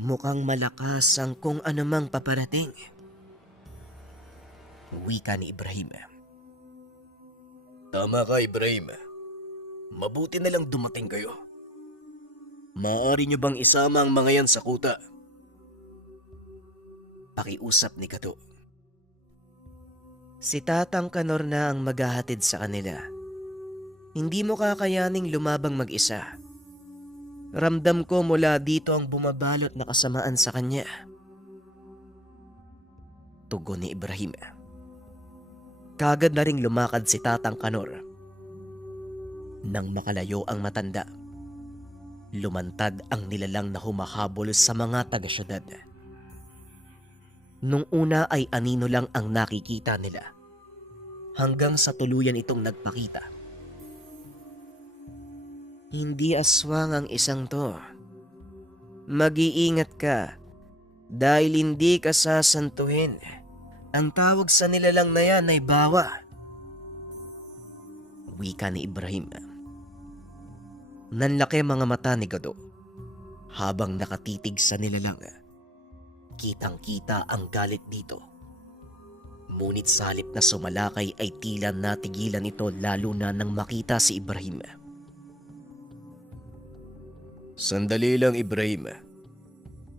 Mukhang malakas ang kung anumang paparating. Wika ni Ibrahim. Tama ka, Ibrahim. Mabuti na lang dumating kayo. Maaari niyo bang isama ang mga yan sa kuta? Pakiusap ni Gado. Si Tatang Kanor na ang maghahatid sa kanila. Hindi mo kakayaning lumabang mag-isa. Ramdam ko mula dito ang bumabalot na kasamaan sa kanya. Tugon ni Ibrahim. Kagad na ring lumakad si Tatang Kanor. Nang makalayo ang matanda, lumantad ang nilalang na humahabol sa mga taga-syudad. Nung una ay anino lang ang nakikita nila, hanggang sa tuluyan itong nagpakita. Hindi aswang ang isang to. Mag-iingat ka dahil hindi ka sasantuhin. Ang tawag sa nilalang na yan ay bawa. Wika ni Ibrahim. Nanlaki mga mata ni Gado habang nakatitig sa nilalang. Kitang-kita ang galit dito. Ngunit sa halip na sumalakay ay tila natigilan ito lalo na nang makita si Ibrahim. Sandali lang, Ibrahim.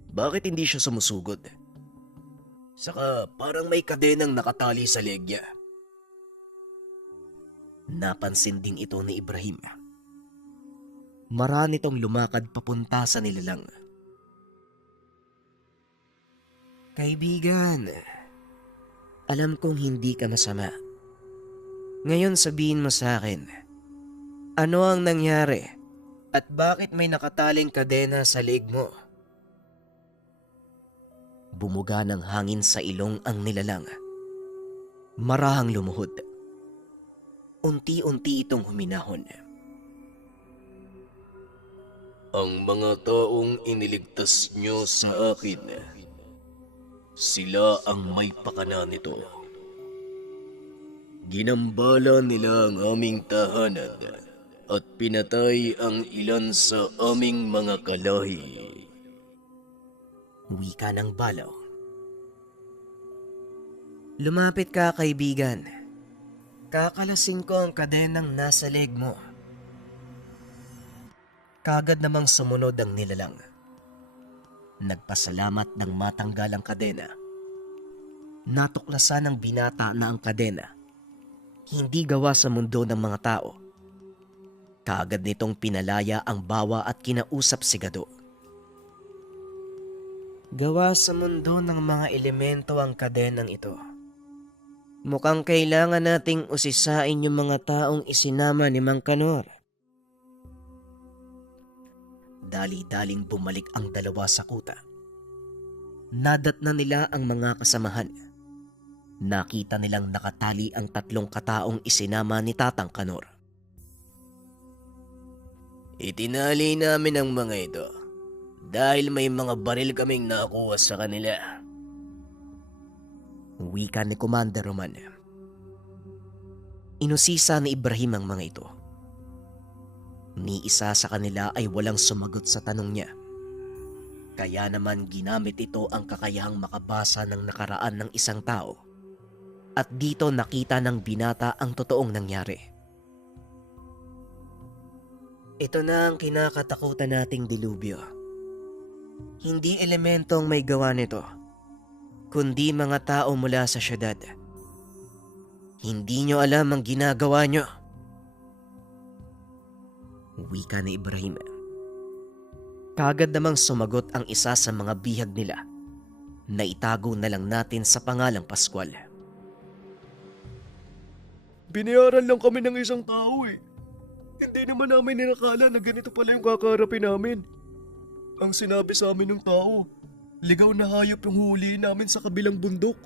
Bakit hindi siya sumusugod? Saka parang may kadenang nakatali sa leeg niya. Napansin din ito ni Ibrahim. Marami itong lumakad papunta sa nilalang. Kaibigan, alam kong hindi ka masama. Ngayon sabihin mo sa akin, ano ang nangyari? At bakit may nakataling kadena sa leeg mo? Bumuga ng hangin sa ilong ang nilalang. Marahang lumuhod. Unti-unti itong huminahon. Ang mga taong iniligtas nyo sa akin, sila ang may pakana nito. Ginambala nila ang aming tahanan at pinatay ang ilan sa aming mga kalahi. Wika ng balaw. Lumapit ka, kaibigan. Kakalasin ko ang kadenang nasa leg mo. Kagad namang sumunod ang nilalang. Nagpasalamat ng matanggal ang kadena. Natuklasan ng binata na ang kadena hindi gawa sa mundo ng mga tao. Kaagad nitong pinalaya ang bawa at kinausap si Gado. Gawa sa mundo ng mga elemento ang kadenang ito. Mukhang kailangan nating usisain yung mga taong isinama ni Mang Kanor. Dali-daling bumalik ang dalawa sa kuta. Nadatna nila ang mga kasamahan. Nakita nilang nakatali ang 3 kataong isinama ni Tatang Kanor. Itinali namin ang mga ito dahil may mga baril kaming nakuha sa kanila. Wika ni Commander Roman. Inusisa ni Ibrahim ang mga ito. Ni isa sa kanila ay walang sumagot sa tanong niya. Kaya naman ginamit ito ang kakayahang makabasa ng nakaraan ng isang tao. At dito nakita ng binata ang totoong nangyari. Ito na ang kinakatakutan nating dilubyo. Hindi elementong may gawa nito, kundi mga tao mula sa syudad. Hindi nyo alam ang ginagawa nyo. Wika ni Ibrahim. Kagad namang sumagot ang isa sa mga bihag nila na itago na lang natin sa pangalang Pascual. Binayaran lang kami ng isang tao eh. Hindi naman namin ninakala na ganito pala yung kakaharapin namin. Ang sinabi sa amin ng tao, ligaw na hayop yung huli namin sa kabilang bundok.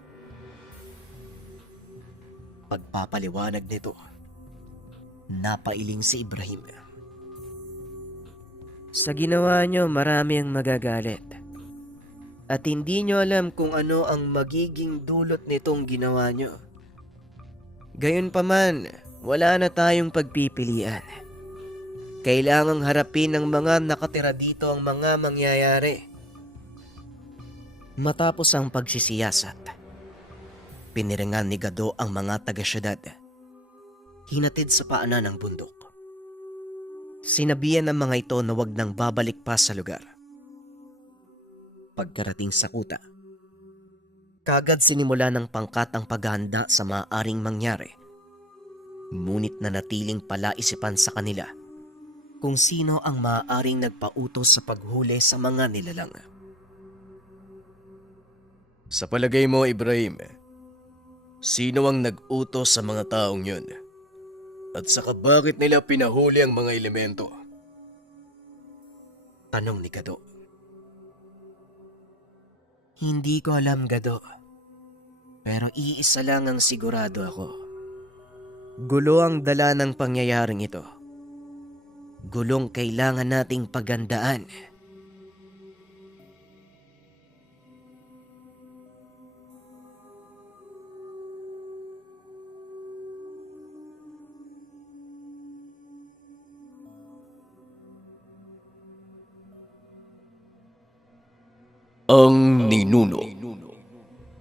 Pagpapaliwanag nito, napailing si Ibrahim. Sa ginawa nyo, marami ang magagalit. At hindi nyo alam kung ano ang magiging dulot nitong ginawa nyo. Gayunpaman, wala na tayong pagpipilian. Kailangang harapin ng mga nakatira dito ang mga mangyayari. Matapos ang pagsisiyasat, piniringan ni Gado ang mga taga-syudad. Hinatid sa paanan ng bundok. Sinabihan ng mga ito na wag nang babalik pa sa lugar. Pagkarating sa kuta, kagad sinimula ng pangkat ang paghahanda sa maaaring mangyari. Ngunit nanatiling palaisipan sa kanila kung sino ang maaaring nagpautos sa paghuli sa mga nilalang. Sa palagay mo, Ibrahim, sino ang nag-utos sa mga taong yun? At saka bakit nila pinahuli ang mga elemento? Tanong ni Gado. Hindi ko alam, Gado. Pero iisa lang ang sigurado ako. Gulo ang dala ng pangyayaring ito. Gulong kailangan nating pagandaan. Ang ninuno.